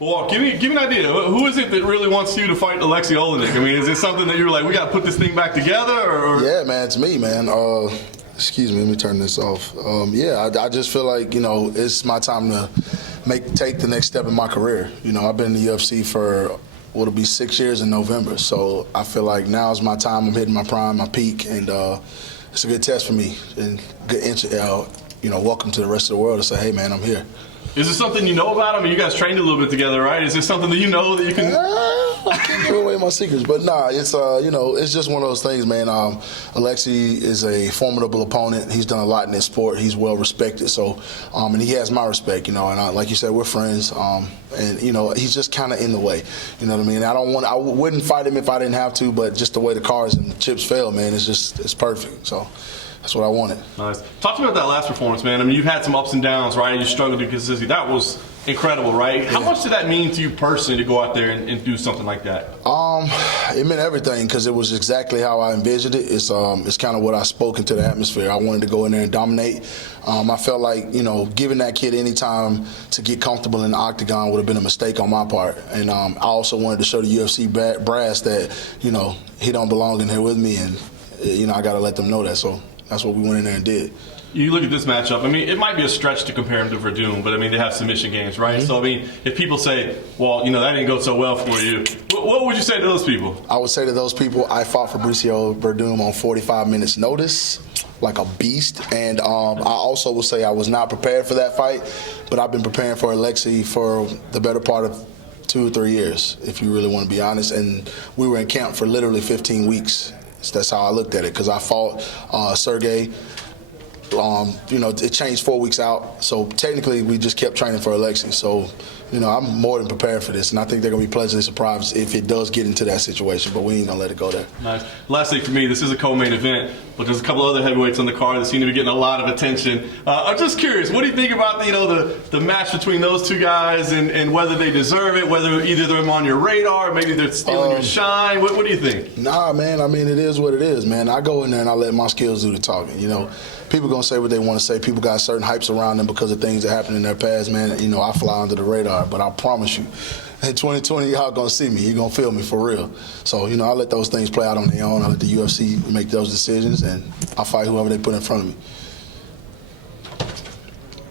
Well, give me an idea. Who is it that really wants you to fight Alexei Oleinik? I mean, is it something that you're like, we got to put this thing back together? Or? Yeah, man, it's me, man. Excuse me, let me turn this off. I just feel like, it's my time to take the next step in my career. I've been in the UFC for what'll be 6 years in November, so I feel like now is my time. I'm hitting my prime, my peak, and it's a good test for me and good welcome to the rest of the world to say, hey, man, I'm here. Is this something you know about him? I mean, you guys trained a little bit together, right? Is this something that you know that you can? I can't give away my secrets, but nah, it's it's just one of those things, man. Alexei is a formidable opponent. He's done a lot in this sport. He's well respected, so and he has my respect, and like you said, we're friends. And he's just kind of in the way. You know what I mean? I wouldn't fight him if I didn't have to, but just the way the cards and the chips fell, man, it's perfect. So. That's what I wanted. Nice. Talk to me about that last performance, man. I mean, you've had some ups and downs, right? You struggled to consistency. That was incredible, right? Yeah. How much did that mean to you personally to go out there and do something like that? It meant everything because it was exactly how I envisioned it. It's kind of what I spoke into the atmosphere. I wanted to go in there and dominate. I felt like, giving that kid any time to get comfortable in the octagon would have been a mistake on my part. And I also wanted to show the UFC brass that, he don't belong in here with me, and, I got to let them know that. So that's what we went in there and did. You look at this matchup, I mean, it might be a stretch to compare him to Verdum, but I mean, they have submission games, right? Mm-hmm. So, I mean, if people say, well, that didn't go so well for you, what would you say to those people? I would say to those people, I fought Fabricio Verdum on 45 minutes notice, like a beast. And I also will say I was not prepared for that fight, but I've been preparing for Alexei for the better part of 2 or 3 years, if you really want to be honest. And we were in camp for literally 15 weeks. So that's how I looked at it, because I fought Sergey. It changed 4 weeks out, so technically we just kept training for Alexei. So, I'm more than prepared for this, and I think they're going to be pleasantly surprised if it does get into that situation, but we ain't going to let it go there. Nice. Last thing for me, this is a co-main event, but there's a couple other heavyweights on the card that seem to be getting a lot of attention. I'm just curious, what do you think about the match between those two guys and whether they deserve it, whether either they're on your radar or maybe they're stealing your shine? What do you think? Nah, man, I mean, it is what it is, man. I go in there and I let my skills do the talking, People going to say what they want to say. People got certain hypes around them because of things that happened in their past, man. I fly under the radar, but I promise you, in 2020, y'all going to see me. You're going to feel me for real. So, I let those things play out on their own. I let the UFC make those decisions, and I fight whoever they put in front of me.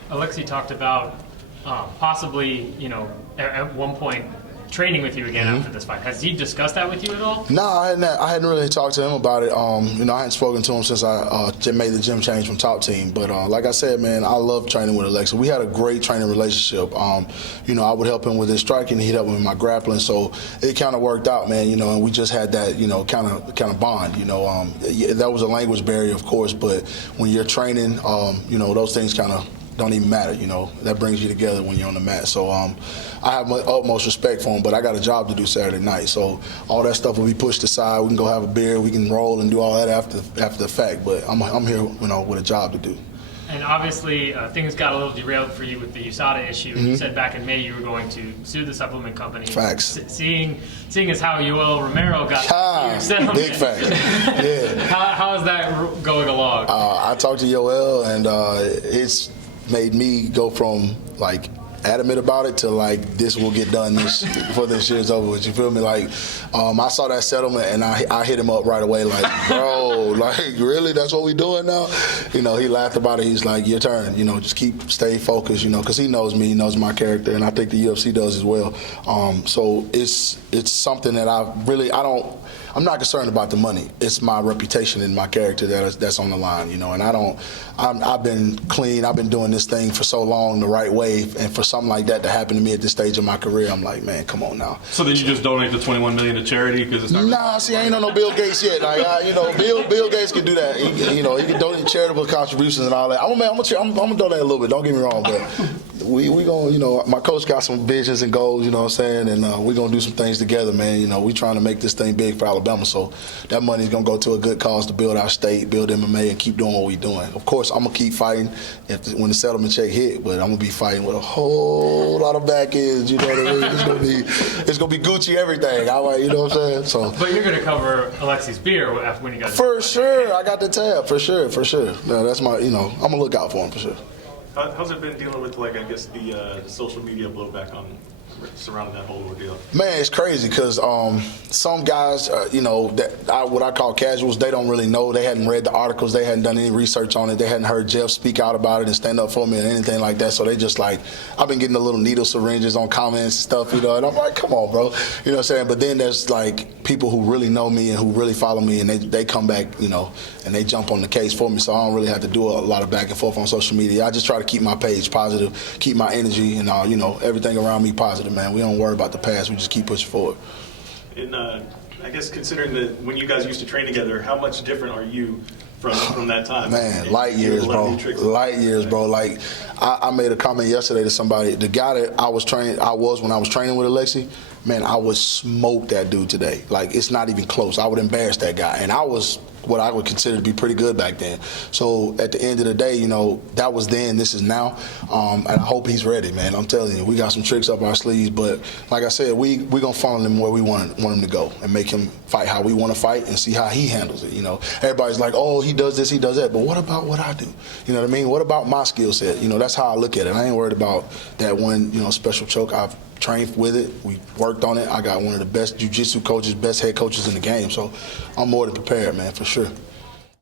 Alexei talked about possibly, at one point, training with you again after this fight. Has he discussed that with you at all? No, I hadn't really talked to him about it. I hadn't spoken to him since I made the gym change from Top Team. But like I said, man, I love training with Alexei. We had a great training relationship. I would help him with his striking, he'd help me with my grappling. So it kind of worked out, man. And we just had that, kind of bond. That was a language barrier, of course, but when you're training, those things kind of don't even matter, that brings you together when you're on the mat. So I have my utmost respect for him, but I got a job to do Saturday night. So all that stuff will be pushed aside. We can go have a beer, we can roll and do all that after the fact, but I'm here, with a job to do. And obviously, things got a little derailed for you with the Usada issue. Mm-hmm. You said back in May you were going to sue the supplement company. Facts. Seeing as how Yoel Romero got your settlement. Big facts. Yeah. How is that going along? I talked to Yoel, and it's made me go from adamant about it to this will get done before this year's over with. You feel me? I saw that settlement and I hit him up right away bro, really? That's what we doing now? He laughed about it. He's like, your turn. Just stay focused. Because he knows me, he knows my character, and I think the UFC does as well. So it's something that I'm not concerned about the money. It's my reputation and my character that's on the line, and I've been clean. I've been doing this thing for so long the right way, and for something like that to happen to me at this stage of my career, I'm like, man, come on now. So then you just donate the $21 million to charity because it's not. Nah, see, I ain't on no Bill Gates yet. Bill Gates can do that. He can donate charitable contributions and all that. I'm gonna donate a little bit. Don't get me wrong, but we gonna, my coach got some visions and goals. You know what I'm saying, and we gonna do some things together, man. We trying to make this thing big for Alabama, so that money's gonna go to a good cause to build our state, build MMA, and keep doing what we doing. Of course, I'm gonna keep fighting when the settlement check hit, but I'm gonna be fighting with a whole lot of back ends. You know what I mean? It's gonna be Gucci everything. You know what I'm saying? So. But you're gonna cover Alexei's beer when you got. For sure, I got the tab. For sure. No, that's my. I'm gonna look out for him for sure. How's it been dealing with the social media blowback on surrounding that whole ordeal? Man, it's crazy because some guys, what I call casuals, they don't really know. They hadn't read the articles. They hadn't done any research on it. They hadn't heard Jeff speak out about it and stand up for me or anything like that. So they just like, I've been getting the little needle syringes on comments and stuff, and I'm like, come on, bro. You know what I'm saying? But then there's like people who really know me and who really follow me, and they come back, and they jump on the case for me. So I don't really have to do a lot of back and forth on social media. I just try to keep my page positive, keep my energy and everything around me positive, man. We don't worry about the past. We just keep pushing forward. And I guess considering that when you guys used to train together, how much different are you from that time? Man, light years, bro. Light years, bro. Like I made a comment yesterday to somebody. The guy that I was when I was training with Alexi, man, I would smoke that dude today. Like it's not even close. I would embarrass that guy, and I was what I would consider to be pretty good back then. So at the end of the day, that was then, this is now, and I hope he's ready, man. I'm telling you, we got some tricks up our sleeves, but like I said, we gonna funnel him where we want him to go and make him fight how we want to fight and see how he handles it. Everybody's like, oh, he does this, he does that, but what about what I do? You know what I mean? What about my skill set? That's how I look at it. I ain't worried about that one, special choke. I've trained with it. We worked on it. I got one of the best jiu-jitsu coaches, best head coaches in the game. So I'm more than prepared, man, for sure.